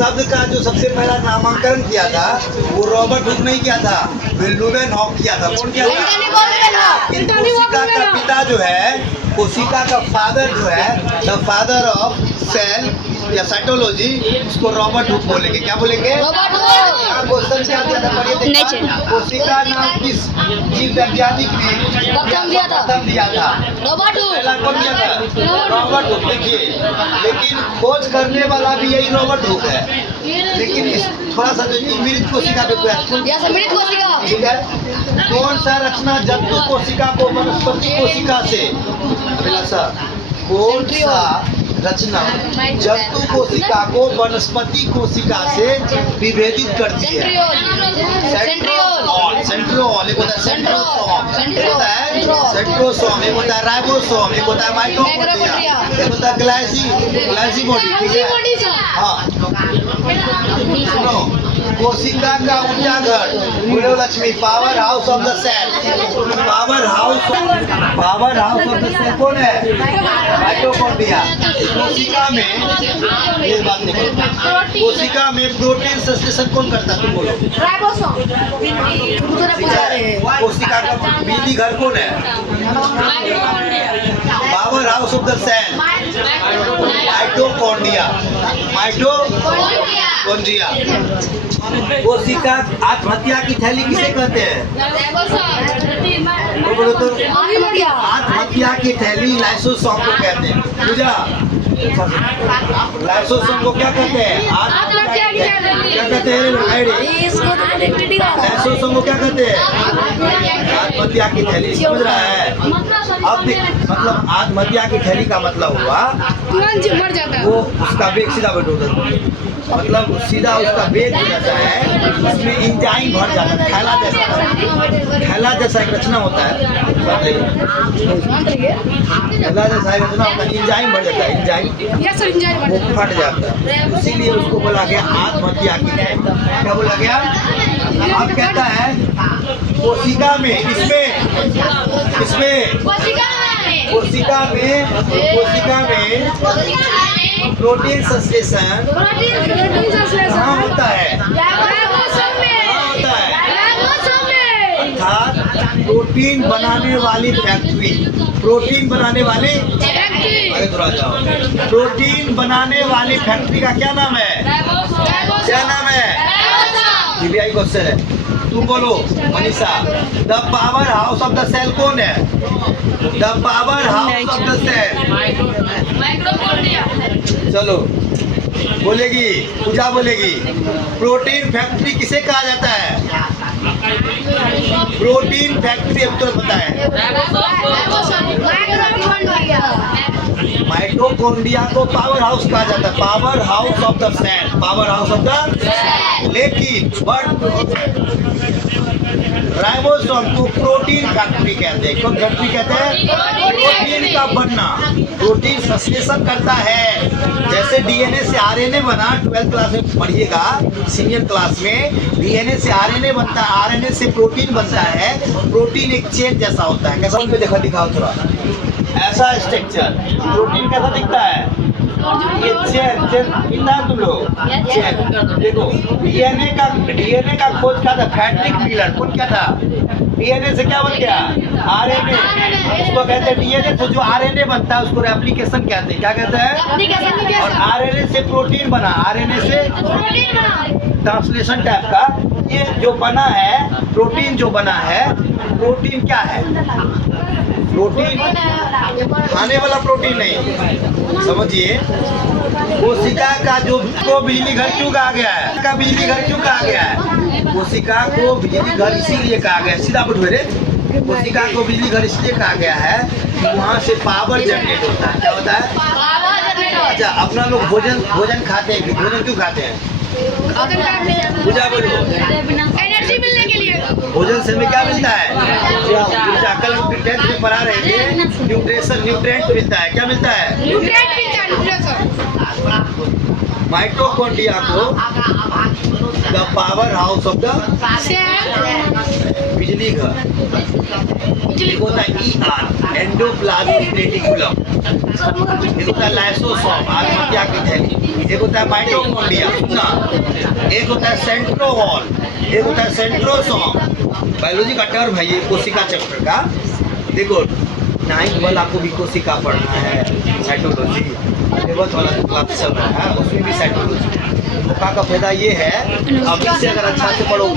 शब्द का जो सबसे पहला नामांकन किया था वो रॉबर्ट हुक नहीं किया था, विल्हेल्म हॉक किया था। कौन किया था? कोशिका का पिता जो है, कोशिका का फादर जो है, द फादर ऑफ सेल या साइटोलॉजी, उसको रॉबर्ट हुक बोलेंगे। क्या बोलेंगे? यहाँ क्वेश्चन क्या दिया था, पढ़िए देखिए। कोशिका नाम किस जीव वैज्ञानिक ने प्रथम दिया था? पहला कौन दिया था? Robert Hooke. देखिए, लेकिन खोज करने वाला भी यही रॉबर्ट हुक है, लेकिन इस थोड़ा सा जो मृत कोशिका पे ठीक है। कौन सा रचना जंतु कोशिका को वनस्पति कोशिका से, अभिलाषा, कौन सा रचना जंतु कोशिका को वनस्पति कोशिका से विभेदित करती है? सेंट्रियोल, एक होता है सेंट्रोसोम, एक होता है सेंट्रोसोम, एक होता है राइबोसोम, एक होता है माइटोकॉन्ड्रिया, एक होता है ग्लाइकोबॉडी। ठीक है, हाँ। सुनो, कोशिका का ऊर्जा घर, बोलो Lakshmi, power house of the cell. Power house of the cell कौन है? माइटोकॉन्ड्रिया। कोशिका में ये बात निकल, कोशिका में प्रोटीन संश्लेषण कौन करता है? तुम बोलो। कोशिका का बिजली घर कौन है? Power house of the cell mitochondria. कोशिका आत्महत्या की थैली किसे कहते हैं? तो बोलो तो, आत्महत्या की थैली लाइसोसोम को कहते हैं। पूजा, लाइसोसोम को क्या कहते हैं? क्या कहते हैं? लाइसोसोम को क्या कहते हैं? आत्महत्या की थैली। समझ रहा है? अब मतलब आत्महत्या की थैली का मतलब हुआ वो उसका वेग सीधा बैठ होता है, मतलब सीधा उसका वेग हो जाता है, उसमें इंजाइम भर जाता है, थैला जैसा एक रचना होता है, थैला जैसा एक रचना होता है, इंजाइम भर जाता है, इंजाइम वो फट जाता है, इसीलिए उसको बोला गया आत्महत्या की थैली। क्या बोला गया? अब कहता है कोशिका में, किसमें कोशिका में प्रोटीन संश्लेषण कहाँ होता है? अर्थात प्रोटीन बनाने वाली फैक्ट्री, प्रोटीन बनाने वाली, अरे थोड़ा जाओ, प्रोटीन बनाने वाली फैक्ट्री का क्या नाम है? क्या नाम है? सीबीआई क्वेश्चन है, तुम बोलो Manisha. The power house of the cell कौन है? The power house of the cell चलो बोलेगी, पूजा बोलेगी। प्रोटीन फैक्ट्री किसे कहा जाता है? प्रोटीन फैक्ट्री अब तो पता है। माइटोकॉन्ड्रिया को पावर हाउस कहा जाता है, power house of the cell, power house of the, लेकिन राइबोसोम को प्रोटीन फैक्ट्री कहते हैं। कौन फैक्ट्री कहते हैं? प्रोटीन का बनना, प्रोटीन संश्लेषण करता है। जैसे डीएनए से आरएनए बना, 12th क्लास में पढ़िएगा, सीनियर क्लास में डीएनए से आरएनए बनता है, आरएनए से प्रोटीन बनता है। प्रोटीन एक चेन जैसा होता है। कैसा? देखा दिखाओ थोड़ा, ऐसा स्ट्रक्चर प्रोटीन कैसा दिखता है? ये चेन दिखता है तुम लोग, चेन देखो। डीएनए का खोज क्या था? Frederick Miller. कौन क्या था? डीएनए से क्या बन गया? आरएनए। उसको कहते हैं डीएनए से जो आरएनए बनता है उसको रेप्लिकेशन कहते हैं। क्या कहते हैं? और आरएनए से प्रोटीन बना, आरएनए से ट्रांसलेशन टाइप का ये जो बना है, प्रोटीन जो बना है, प्रोटीन क्या है? प्रोटीन खाने वाला प्रोटीन नहीं, समझिए। कोशिका का जो को बिजली घर क्यों कहा गया है? का बिजली घर क्यों कहा गया है? कोशिका को बिजली घर इसीलिए कहा गया है, सीधा बैठो रे। कोशिका को बिजली घर इसलिए कहा गया है कि वहाँ से पावर जनरेट होता है। क्या होता है? अच्छा, अपना लोग भोजन खाते हैं, भोजन क्यों खाते हैं? पूजा बोलो। एनर्जी मिलने के लिए। भोजन से हमें क्या मिलता है? ऊर्जा। कल 10th में पढ़ा रहे थे, न्यूट्रिएंट मिलता है। क्या मिलता है? न्यूट्रिएंट। माइटोकॉन्ड्रिया को the power house of the बिजली घर। एक होता है ER एंडोप्लाज्मिक रेटिकुलम, एक होता है लाइसोसोम आत्महत्या की थैली, एक होता है माइटोकॉन्ड्रिया सुनना, एक होता है सेंट्रोवॉल, एक होता है सेंट्रोसोम। बायोलॉजी का टर्म है ये, कोशिका चक्र का। देखो 9th वाला आपको भी कोशिका पढ़ना है, साइटोलॉजी 11th वाला क्लास चल रहा है उसमें भी साइटोलॉजी। मौका का फायदा ये है अभी से अगर अच्छा से पढ़ो,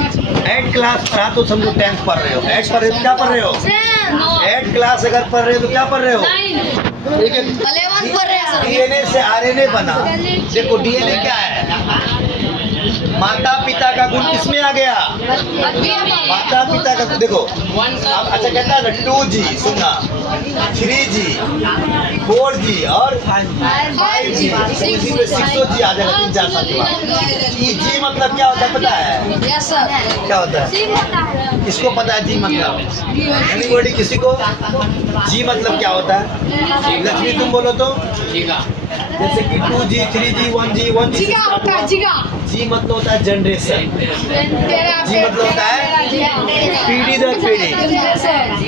8th क्लास पढ़ा तो समझो 10th पढ़ रहे हो, 8th पढ़ रहे हो क्या पढ़ रहे हो, 8th क्लास अगर पढ़ रहे हो तो क्या पढ़ रहे हो, ठीक है। 11th पढ़ रहे हैं सर। DNA से RNA बना। देखो DNA क्या है, माता पिता का गुण किसमें आ गया, माता पिता का। देखो अब अच्छा कहता है ना 2G सुनना, 3G 4G और 5G, इसी पे 6G आ जाएगा 3-4 साल के बाद। ये G मतलब क्या होता है पता है, यस सर। क्या होता है, किसको पता है G मतलब, एनीबॉडी किसी को G मतलब क्या होता है, लक्ष्मी तुम बोलो तो। जैसे कि 2G 3G 1G 1G जिगा होता है, जिगा। G मतलब होता है जनरेशन, G मतलब होता है पीढ़ी दर पीढ़ी,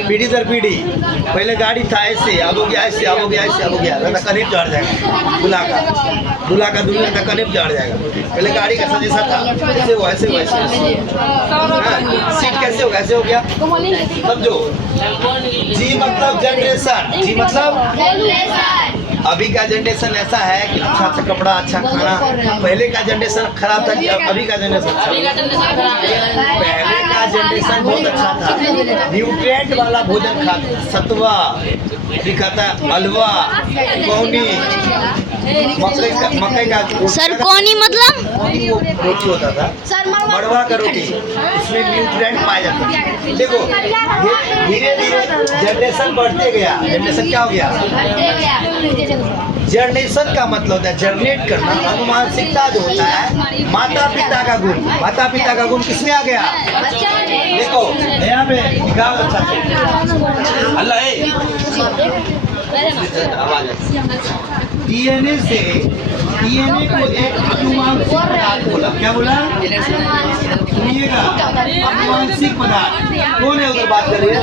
पीढ़ी दर पीढ़ी। पहले गाड़ी था ऐसे, अब हो गया ऐसे, अब हो गया ऐसे, अब हो गया तो कनेक्ट चढ़ जाएगा, दूल्हा का दुल्हन का कनेक्ट चढ़ जाएगा। पहले गाड़ी का सजेसा था ऐसे हो ऐसे हो ऐसे, सीट कैसे होगा ऐसे हो गया, समझो। G मतलब जनरेशन, G मतलब अभी का जनरेशन ऐसा है कि अच्छा अच्छा कपड़ा अच्छा खाना, पहले का जनरेशन खराब था कि अभी का जनरेशन पहले का जनरेशन बहुत अच्छा था, न्यूट्रिएंट वाला भोजन खाता, सत्वा दिखाता, हलवा कौनी, मकई का सर कौनी मतलब कौनी वो रोटी होता था, मड़वा का रोटी, उसमें न्यूट्रिएंट पाए जाते थे। देखो धीरे धीरे जनरेशन बढ़ते गया, जनरेशन क्या हो गया, जनरेशन का मतलब होता है जनरेट करना, अनुमानसिकता जो होता है माता पिता का गुण, माता पिता का गुण किसमें आ गया, देखो यहाँ पे दिखाओ अच्छा से अल्लाह आवाज DNA से, DNA को एक अनुवांशिक पदार्थ बोला, क्या बोला सुनिएगा, अनुवांशिक पदार्थ कौन है उधर बात कर रही है,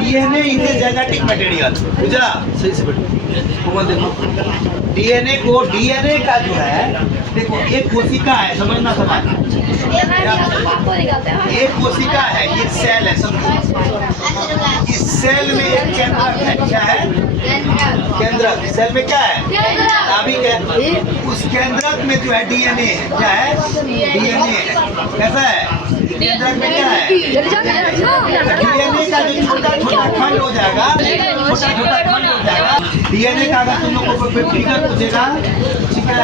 DNA is a genetic material, बुझा सही से बैठो, देखो DNA को, DNA का जो है देखो एक कोशिका है, समझना समझ, एक कोशिका है, ये सेल है, समझो। इस सेल में एक केंद्रक है, क्या है केंद्रक, सेल में क्या है नाभिक है, उस केंद्रक में जो है DNA है, क्या है DNA है, कैसा है केंद्रक में क्या है, DNA का जो छोटा छोटा खंड हो जाएगा, छोटा छोटा खंड हो जाएगा, DNA का अगर तुम लोगों को कोई फिगर पूछेगा, ठीक है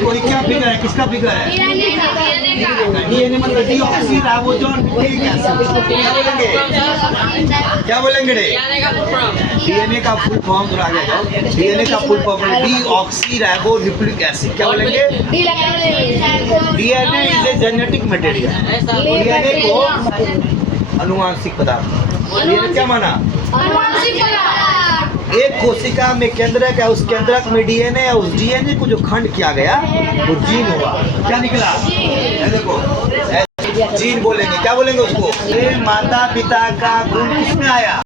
कोई क्या फिगर है, किसका फिगर है, DNA मतलब डीऑक्सी राइबोसोम न्यूक्लिक एसिड, क्या बोलेंगे रे, DNA का फुल फॉर्म थोड़ा आगे जाओ, DNA का फुल फॉर्म है डीऑक्सी राइबो न्यूक्लिक एसिड, क्या बोलेंगे, DNA is a genetic material, DNA को अनुवांशिक पदार्थ, DNA क्या माना, एक कोशिका में केंद्रक है, उस केंद्रक में DNA है, उस DNA को जो खंड किया गया वो जीन हुआ, क्या निकला, देखो जीन बोलेंगे, क्या बोलेंगे उसको, माता पिता का गुण किसमें आया,